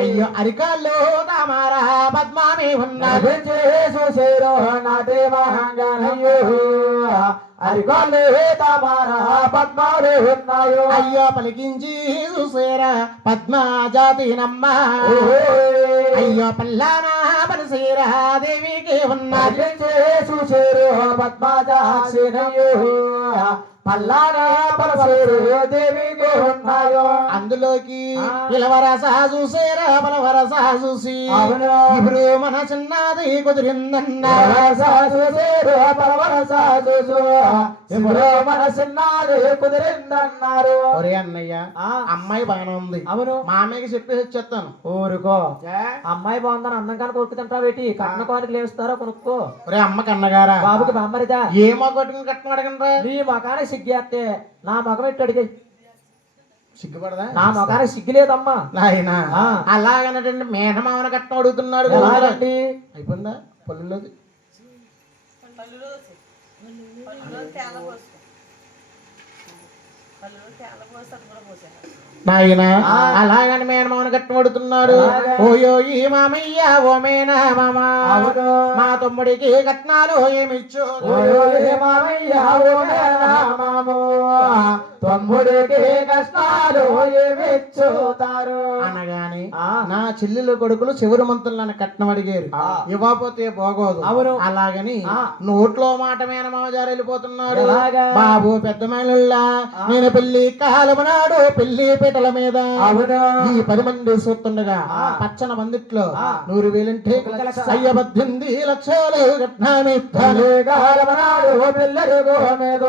అయ్యో అరికాల్లో తామారా పద్మామి ఉన్నది చూసేరో నాటే మహంగానయ్యో అరికాలే తామారా పద్మాలు ఉన్నాయో. అయ్యో పలికించి చూసేరా పద్మాజాతినమ్మ అయ్యో పల్లానా పలిసేరా దేవికి ఉన్నది చూసేరు పద్మాజాసినయ్యో పల్లానే పరసేరు దేవికి ఉన్నాయో. అందులోకి ఆ. ఇలవరస చూసేరా బలవరస చూసి అవును. ఇప్పుడు మన చిన్నది కుదిరిందన్నా చూసేరు పరవరస చూసు ఇప్పుడు మన చిన్నాడు కుదిరిందన్నారు. ఒరే అన్నయ్య ఆ. అమ్మాయి బాగానే ఉంది అవును మామయ్యకి చెప్పేసి వచ్చేస్తాను ఊరుకో అమ్మాయి బాగుందని అందం కానీ కొడుకు తింటావేటి కట్న కోరికలు వేస్తారో కొనుక్కో. ఒరే అమ్మ కన్నగారా బాబుకి బామ్మరిదా ఏమో కొట్టుకుని కట్టం అడగండి నీ మొఖానికి సిగ్గేస్తే నా మొఖం ఎట్టు అడిగి సిగ్గుపడదా నా మొఖానికి సిగ్గు లేదమ్మా. నాయన ఆ. అలాగనటండి మేనమామన కట్టం అడుగుతున్నాడు కదా. ఎలాగండి? అయిపోయిందా పల్లెలోది నాయన ఆ. అలాగని మేనమామన కట్టం అడుగుతున్నాడు అలాగా. ఓయో ఈ మామయ్య ఓ మేనా మామ అవును. మా తమ్ముడికి కట్నాలు ఏమిచ్చు తమ్ముడికి కష్టాలు ఏమిచ్చుతారు అనగాని ఆ. నా చెల్లెలు కొడుకులు చివరి మంతులు నన్ను కట్నం అడిగారు ఆ. ఇవ్వకపోతే బాగోదు అవును. అలాగని ఆ. నోట్లో మాట మేనమామజారు వెళ్ళిపోతున్నాడు ఎలాగా? బాబు పెద్ద మైలుల్లా ఆ. నేను పెళ్లి కాలమనాడు పెళ్లి పీటల మీద అవును. ఈ 10 మంది చూస్తుండగా ఆ. పచ్చన బందిట్లో ఆ. 100 వేలంటే 18 లక్షలు కట్నామిస్తాను కాలమనాడు పిల్లలు మీద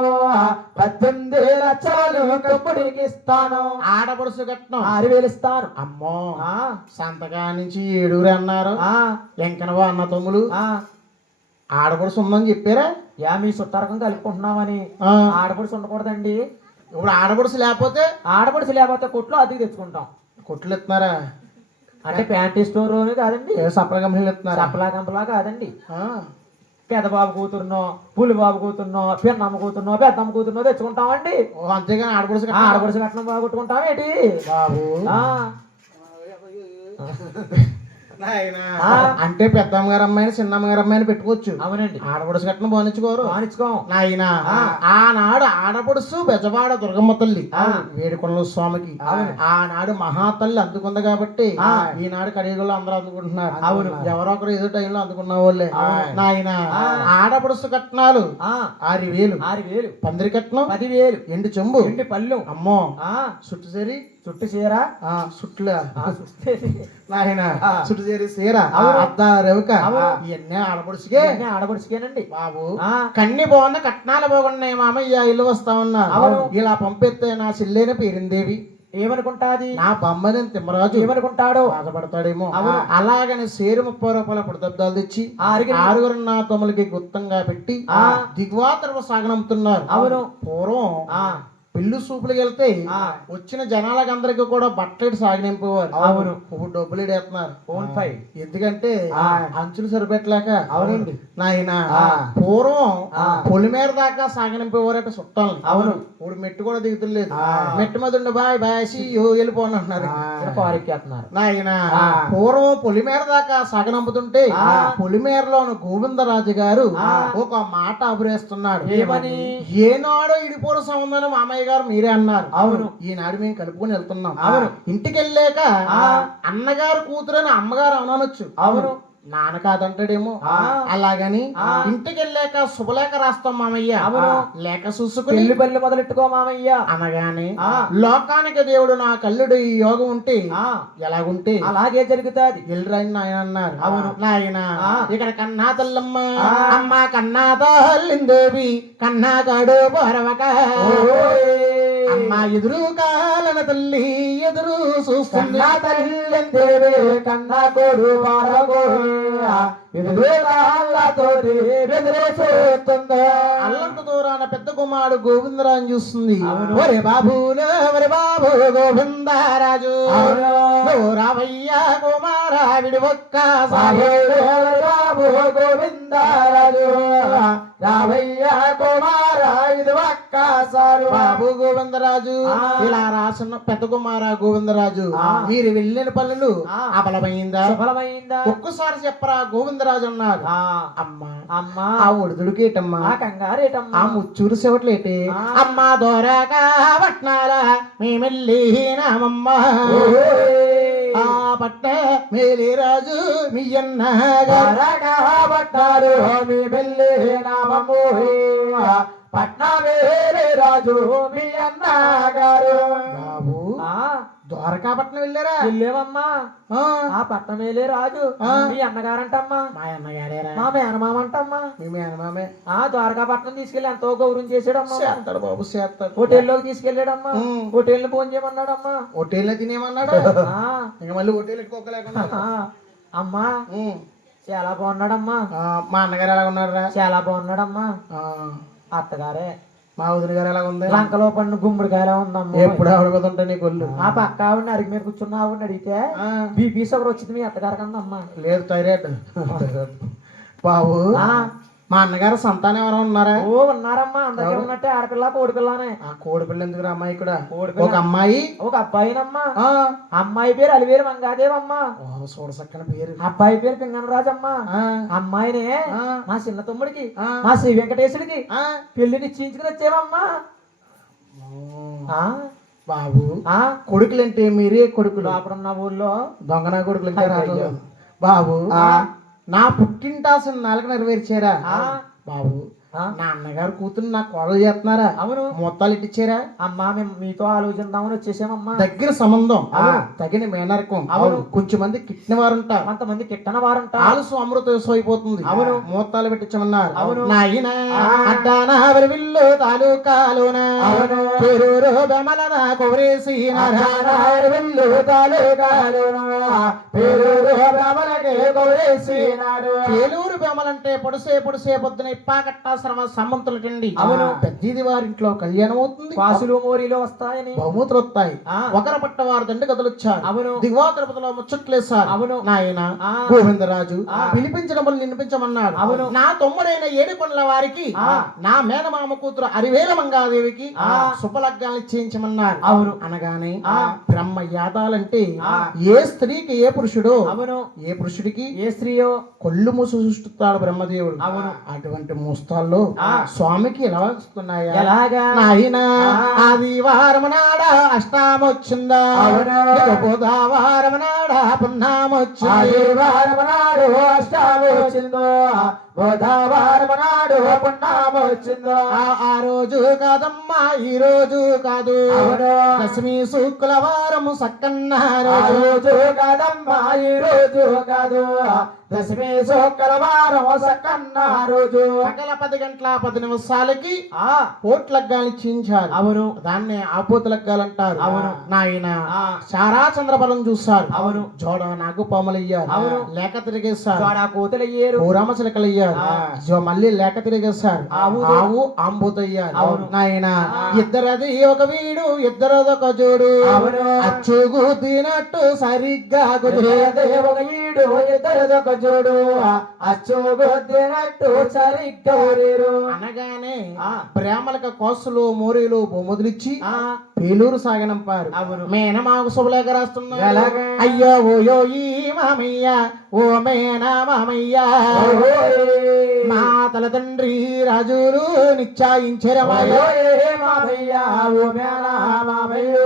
18 లక్షలు కప్పుడికి ఇస్తాను ఆడపడుసు కట్నం 6,000 ఇస్తాను. అమ్మో ఆ, సంతకా నుంచి 7 అన్నారు ఆ, ఎంకనవా అన్న తమ్ములు ఆ. ఆడపడుసు ఉందని చెప్పారా యా మీ చుట్టారకం కలుపుకుంటున్నామని ఆ. ఆడపడుచు ఉండకూడదండి. ఇప్పుడు ఆడపడుసు లేకపోతే ఆడపడుచు లేకపోతే కొట్లో అద్దెకి తెచ్చుకుంటాం. కొట్లు ఇస్తున్నారా అంటే ప్యాంటీ స్టోర్ కాదండి, ఏ సప్ల కంపెనీలు ఇస్తున్నారా చప్పలా కంపలా కాదండి. ఆ. పెద్దబాబు కూతురునో పులి బాబు కూతురునో పిన్నమ్మ కూతురునో పెద్దమ్మ కూతురునో తెచ్చుకుంటామండి. ఓ అంతేగాని ఆడపడుసు ఆ, కట్నం ఆడపడుచు కట్నం బాగొట్టుకుంటాం ఏంటి. బాబు ఆ, నాయనా. ఆ. అంటే పెద్దమ్మ గారు అమ్మాయిని చిన్నమ్మ గారు అమ్మాయిని పెట్టుకోవచ్చు అవునండి ఆడపడుసు కట్నం బానిచ్చుకోరు మానిచ్చుకోం. నాయన ఆ. ఆనాడు ఆడపడుసు బెజవాడ దుర్గమ్మ తల్లి ఆ. వేడుకొండల స్వామికి అవును. ఆనాడు మహాతల్లి అందుకుంది కాబట్టి ఆ. ఈనాడు కలియుగంలో అందరూ అందుకుంటున్నారు అవును. ఎవరో ఒకరు ఏదో టైంలో అందుకున్న వాళ్ళే అవును. నాయన ఆ. ఆడపడుసు కట్నాలు ఆ, 6,000 6,000 పందిరి కట్నం 10,000 ఎండు చెంబు ఎండి పళ్ళు. అమ్మో ఆ, చుట్టు చేరి చుట్టు చీర. సుట్ల ఆ, చుట్టేసి. నాయన ఆ. చుట్టు చేరి సీర అవును. అద్ద రేవుక అవును. ఇవన్నీ ఆడపడుసుకే ఇవన్నీ ఆడపడుచుకేనండి. బాబు ఆ, కన్ని బాగున్న కట్నాలు బాగున్నాయి మామయ్య ఇల్లు వస్తా ఉన్నా అవును. ఇలా పంపిస్తే నా చెల్లెని పేరిందేవి ఏమనుకుంటాది నా బొమ్మని తిమ్మరాజు ఏమనుకుంటాడో. బాధపడతాడేమో అవును. అలాగని సేరు 30 రూపాయల పుడదబ్దాలు తెచ్చి ఆరుగురు నా తమ్ములకి గుత్తంగా పెట్టి ఆ. దిగ్వాతరవ సాగనంపుతున్నారు అవును. పూర్వం ఆ, పెళ్లి సూపులకు వెళ్తే ఆ. వచ్చిన జనాలకు అందరికి కూడా బట్టలు సాగనింపేవారు అవును. ఇప్పుడు డబ్బులు ఇడేస్తున్నారు ఫోన్ పై. ఎందుకంటే ఆ. అంచులు సరిపెట్టలేక అవునండి. నాయన ఆ. పూర్వం ఆ. పొలిమేర దాకా సాగనింపేవారట చుట్టాలని అవును. ఇప్పుడు మెట్టు కూడా దిగుతులేదు ఆ. మెట్టు మీద ఉండి బాయ్ బాయ్ వెళ్ళిపోను అంటున్నారు ఇక్కడ పారెక్కేస్తున్నారు. నాయన ఆ. పూర్వం పొలిమేర దాకా సాగనంపుతుంటే ఆ. పొలిమేరలోని గోవిందరాజు గారు ఆ. ఒక మాట అభిరేస్తున్నాడు ఏమని? ఏనాడో ఇడిపోరు సంబంధం మామయ్య గారు మీరే అన్నారు అవును. ఈనాడు మేము కలుపుకొని వెళ్తున్నాం అవును. ఇంటికి వెళ్ళాక ఆ. అన్నగారు కూతురని అమ్మగారు అనొచ్చు అవును. నాన్న కాదంటాడేమో అలాగని ఇంటికి వెళ్ళాక శుభలేఖ రాస్తాం మామయ్య లేఖ చూసుకుని పెళ్లి పనులు మొదలెట్టుకో మామయ్య అనగానే లోకానికి దేవుడు నా కల్లుడు ఈ యోగం ఉంటే ఎలాగుంటే అలాగే జరుగుతాది వెళ్ళరాని నాయన అన్నారు అవును నాయన ఇక్కడ కన్నా తల్లమ్మ అమ్మ కన్నా తల్లిందేవి కన్నా కాడు బరవక అమ్మ ఎదురు కాలన తల్లి ఎదురు చూస్తుంది తల్లి కన్నా కోడు అల్లంత దూరాన పెద్ద కుమారుడు గోవిందరాజు చూస్తుంది ఒరే బాబు ఒరే బాబు గోవిందరాజు రావయ్య కుమారా విడి ఒక్క బాబు గోవిందరాజు రావయ్య కుమారా ఇది ఒక్కసారి బాబు గోవిందరాజు ఇలా రాసిన పెద్ద కుమార గోవిందరాజు మీరు వెళ్ళిన పనులు అబలమైందా ఒక్కసారి చెప్పరా గోవిందరాజు అన్నారు అమ్మా ఆ ఒడిదుడికేటమ్మా ఆ కంగారేటమ్మా ఆ ముచ్చూరు సెవట్లేటి అమ్మా దోరగా పట్నాల మేమెళ్ళినామమ్మ ఆ పట్ట మేలి రాజు మీ అన్నగా పట్టారు మీ వెళ్ళినామమ్మ పట్నా వేరే రాజు మీ అన్నగారు బాబు ద్వారకాపట్నం వెళ్ళారా వెళ్ళేవమ్మా ఆ పట్నమేలే రాజు మీ అన్నగారంటమ్మా మా అన్నగారేరా మా మేనమామంటమ్మా మీ మేనమామే ఆ ద్వారకాపట్నం తీసుకెళ్లి ఎంతో గౌరవం చేసాడమ్మా చేస్తాడు బాబు చేస్తాడు హోటల్లోకి తీసుకెళ్లాడమ్మా హోటల్ ఫోన్ చేయమన్నాడమ్మా హోటల్ తినేమన్నాడు ఇంకా మళ్ళీ హోటల్ ఎక్కువలేకుండా అమ్మా చాలా బాగున్నాడమ్మా మా అన్నగారు ఎలా ఉన్నారా చాలా బాగున్నాడమ్మా అత్తగారే మా వదిన గారు ఎలా ఉంది లంకలో పండు గుమ్మడికాయలా ఉందమ్మా ఎప్పుడు ఆవిడపోతుంటా నీ కొల్లు ఆ పక్క ఆవిడ అడిగి మీద కూర్చున్న ఆవిడ అడిగితే బీపీ షుగర్ వచ్చింది మీ అత్తగారు కన్నా అమ్మా లేదు థైరాయిడ్ బాబు మా అన్నగారు సంతానం ఎవరైనా ఉన్నారా ఓ ఉన్నారమ్మా అందరికీ ఉన్నట్టే ఆడపిల్ల కోడిపిల్లనే ఆ కోడిపిల్ల ఎందుకు అమ్మాయి కూడా ఒక అమ్మాయి ఒక అబ్బాయినమ్మా అమ్మాయి పేరు అలివేరు మంగాదేవమ్మా చూడసక్కన పేరు అబ్బాయి పేరు పింగనరాజమ్మా అమ్మాయినే మా చిన్న తమ్ముడికి మా శ్రీ వెంకటేశ్వరికి పెళ్లి నిశ్చయించుకుని వచ్చేవమ్మా బాబు కొడుకులంటే మీరే కొడుకులు అప్పుడున్న ఊర్లో దొంగనా కొడుకులు ఇంకా రాదు బాబు నా పుట్టింటాసిన నాలుగు నెరవేర్చారా బాబు నా అన్నగారు కూతురు నా కోడలు చేస్తున్నారా అవును మొత్తాలు ఇట్టిచ్చారా అమ్మా మేము మీతో ఆలోచిద్దామని వచ్చేసామమ్మా దగ్గర సంబంధం తగిన మేనరకం అవును కొంచెం మంది కిట్టిన వారు ఉంటారు కొంతమంది కిట్టన వారు ఉంటారు ఆలసు అమృతం అయిపోతుంది అవును మొత్తాలు పెట్టించమన్నారు అవును నాయన అడ్డానా విల్లు తాలూకాలోన అవును పేరూరు బెమలన కొవరేసి విల్లు తాలూకాలోన పేరూరు బెమలకే కొవరేసి పేలూరు బెమలంటే పొడిసే పొద్దున ఇప్పాకట్ట సమంతులు తిండి అవును పెద్దది వారింట్లో కళ్యాణం అవుతుంది పాసులు మోరీలు వస్తాయని బహుమతులు వస్తాయి ఒకర పట్ట వారు దండ కథలు వచ్చారు అవును దిగువ తిరుపతిలో ముచ్చట్లేసారు అవును నాయన గోవిందరాజు పిలిపించడం వల్ల నినిపించమన్నారు అవును నా తమ్ముడైన ఏడుకొండల వారికి నా మేనమామ కూతురు అరివేల మంగాదేవికి శుభలగ్నాలు చేయించమన్నారు అవును అనగానే బ్రహ్మ యాదాలంటే ఏ స్త్రీకి ఏ పురుషుడు అవును ఏ పురుషుడికి ఏ స్త్రీయో కొల్లు మూసు సృష్టిస్తాడు బ్రహ్మదేవుడు అవును అటువంటి ముస్తాల్లో స్వామికి ఎలా వస్తున్నాయా ఎలాగా నాయన ఆదివారం నాడ అష్టామ వచ్చిందా బుధవారం నాడ పున్నామ వచ్చింది నాడు అష్టామ వచ్చిందో బుధవారం నాడు పున్నామ వచ్చిందో ఆ రోజు కాదమ్మా ఈ రోజు కాదు దశమి శుక్రవారం సక్కన్న రోజు కాదమ్మా ఈ రోజు కాదు దశమి శుక్రవారం సక్కన్న రోజు సకల 10 గంటల 10 నిమిషాలకి కోట్లగ్గాలు ఇచ్చించారు అవును దాన్ని ఆపోత లగ్గాలంటారు అవును నాయన చారా చంద్రబలం చూస్తారు అవును జోడ నాకు పాములయ్యారు అవును లేక తిరిగేస్తారు జోడ కూతలయ్యారు పూరమ చిలకలయ్యారు మళ్ళీ లేక తిరిగేస్తారు ఆవు ఆంబోతయ్యారు అవును నాయన ఇద్దరది ఒక వీడు ఇద్దరది ఒక జోడు అచ్చుగు తినట్టు సరిగ్గా కుదిరేది ఒక వీడు ఇద్దరది ఒక జోడు అచ్చుగు తినట్టు సరిగ్గా అనగానే బ్రాహ్మణులకు కోసలు మోరీలు బొమ్మదులిచ్చి పేలూరు సాగనంపారు మేన మాకు శుభలేఖ రాస్తున్నారు అయ్యో ఓయో ఈ మామయ్య ఓ మేన మామయ్య మా తల తండ్రి రాజులు నిశ్చయించరమయ్య మామయ్య ఓ మేన మామయ్య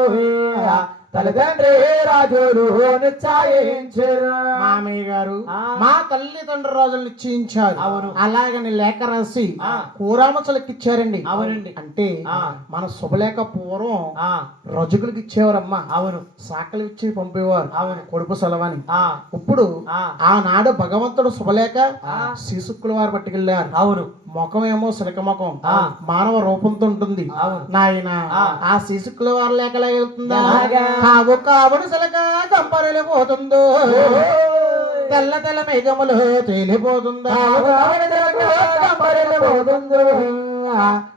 తల్లిదండ్రి రాజులు నిశ్చయించారు. మామయ్య గారు ఆ. మా తల్లిదండ్రుల రోజులు నిశ్చయించారు. అవును. అలాగని లేఖ రాసి ఆ. కూరామచలకి ఇచ్చారండి. అవునండి. అంటే ఆ. మన శుభలేఖ పూర్వం ఆ, రజకులకి ఇచ్చేవారమ్మా. అవును. సాకలు ఇచ్చి పంపేవారు. అవును. కొడుకు సెలవని. ఆ, ఇప్పుడు ఆ, ఆనాడు భగవంతుడు శుభలేఖ ఆ. శిశుక్కుల వారు పట్టుకెళ్ళారు. అవును. ముఖం ఏమో సిలక ముఖం, ఆ. మానవ రూపంతో ఉంటుంది. అవును. నాయన ఆ. ఆ శిశుక్కుల వారి లేఖలా వెళ్తుందా? ఎలాగా? కావు కావుడు సిలక కంపరలు పోతుందో, తెల్ల తెల్ల మేఘములు తేలిపోతుందా?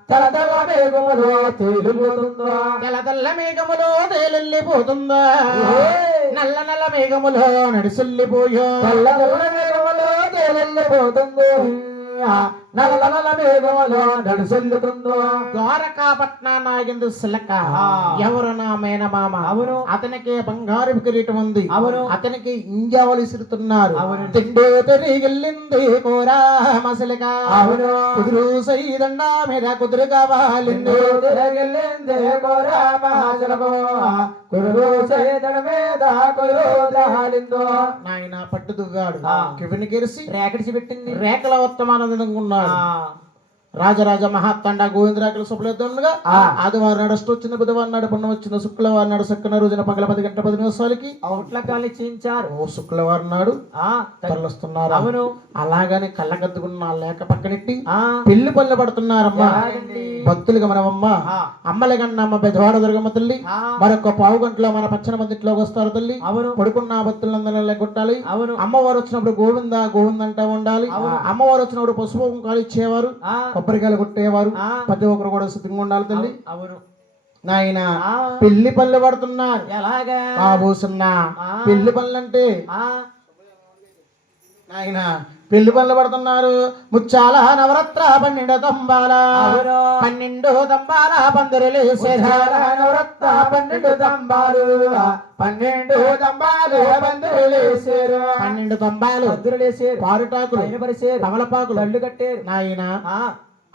తెల్ల తెల్ల మేఘములు తేలిపోతుందో, తెల్ల తెల్ల మేఘములు తేలిపోతుందా? నల్ల నల్ల మేఘములు నడిసెళ్ళిపోయో, తెల్ల తెల్ల మేఘములు తేలిపోతుందో, నల్ల నల్ల మేఘములు నడుసెల్లుతుందో. ద్వారకాపట్నం నాగింది సిలక. ఆ. ఎవరు నా మేనమామ? అవును. అతనికి బంగారు కిరీటం ఉంది. అవును. అతనికి ఇంజావలు ఇసురుతున్నారు. అవునండి. తిండి తిరిగిల్లింది కోరా మసిలక. అవును. కుదురు సైదండ మీద కుదురు కావాలింది. తిరగిల్లిందే కోరా మహాజలకో, కురులు చేతడ మీద కురుదాలిందో. నాయన పట్టు దువ్వాడు. ఆ. కివిని కెరిసి రేకడిచి పెట్టింది. రేఖల ఉత్తమానందంగా ఉన్నాడు. రాజరాజ మహాత్తండ గోవిందరాకల శుభలేద్దాముగా ఆ. ఆదివారం నాడు వచ్చిన బుధవారం నాడు పుణ్యం వచ్చిన శుక్రవారం నాడు సక్కన రోజున పగల 10 గంటల 10 నిమిషాలకి అవుట్లకాలు చించారు. ఓ శుక్రవారం నాడు ఆ, తరలిస్తున్నారు. అవును. అలాగని కళ్ళకద్దుకున్న లేక పక్కనెట్టి ఆ, పెళ్లి పనులు పడుతున్నారమ్మా. ఎలాగండి? భక్తులుగా మనమమ్మ ఆ. అమ్మల గన్నమ్మ బెజవాడ దుర్గమ్మ తల్లి ఆ, మరొక పావు గంటలో మన పచ్చన మందిట్లోకి వస్తారు తల్లి. అవును. పడుకున్న భక్తులందరూ లేకొట్టాలి. అవును. అమ్మవారు వచ్చినప్పుడు గోవింద గోవింద అంటా ఉండాలి. అవును. అమ్మవారు వచ్చినప్పుడు పసుపు కుంకాలు ఇచ్చేవారు, ఆ, కొబ్బరికాయలు కొట్టేవారు. ఆ. ప్రతి ఒక్కరు కూడా సిద్ధంగా ఉండాలి తల్లి. అవును. నాయన ఆ, పెళ్లి పనులు పడుతున్నారు. ఎలాగా? బాబూసున్న ఆ. పెళ్లి పనులు అంటే ఆ, నాయన పెళ్లి పనులు పడుతున్నారు. ముచ్చాల నవరత్ర 12 తంబాల, అవును. 12 తంబాల పందిరులు ఉచ్చాల నవరత్న 12 తంబాలు, 12 తంబాలు బంధువులేసారు. 12 తంబాలు పందిరులేసారు. పారుటాకులు, పైన పరిచారు. తమలపాకులు కళ్ళు కట్టారు. నాయన ఆ,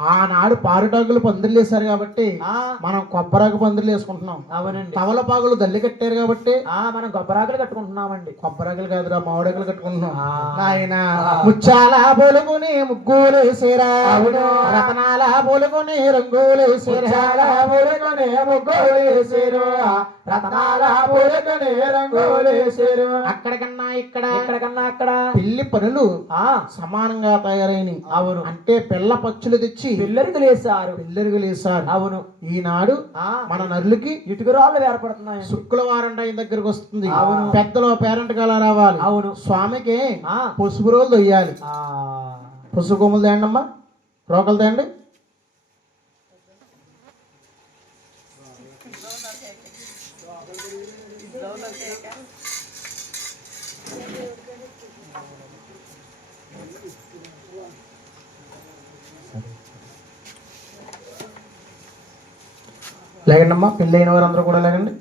ఆనాడు పారుటాకులు పందిర్లు వేశారు కాబట్టి ఆ, మనం కొబ్బరాకు పందిర్లు వేసుకుంటున్నాం. అవునండి. తమలపాకులు దల్లి కట్టారు కాబట్టి ఆ, మనం గొప్పరాకులు కట్టుకుంటున్నామండి. కొబ్బరాకులు కాదురా మామిడాకులు కట్టుకుంటున్నాం. ఆ. నాయన ముచ్చాల బోలుకుని ముగ్గులు వేసేరా, అవును. రతనాల బోలుకుని రంగులు వేసేరా, ఉచ్చాల పూలకుని ముగ్గులేసారు, రతనాల పూలకుని రంగులేసారు. అక్కడికన్నా ఇక్కడ ఎక్కడికన్నా అక్కడ పెళ్లి పనులు ఆ, సమానంగా తయారైనవి. అవును. అంటే పిల్ల పచ్చులు తెచ్చి పిల్లరికి లేసారు. పిల్లరుగులు వేశారు. అవును. ఈనాడు ఆ, మన నరులకి ఇటుకరాళ్ళు ఏర్పడుతున్నాయి. శుక్రవారం టైం దగ్గరకు వస్తుంది. అవును. పెద్దలు పేరెంట్ గల రావాలి. అవును. స్వామికి ఆ, పసుపు రోజులు తొయ్యాలి. ఆ, పసుపు కొమ్ములు తేండి అమ్మా, రోకలు తేండి. లేకండి అమ్మా, పెళ్ళి అయిన వారందరూ కూడా లేకండి.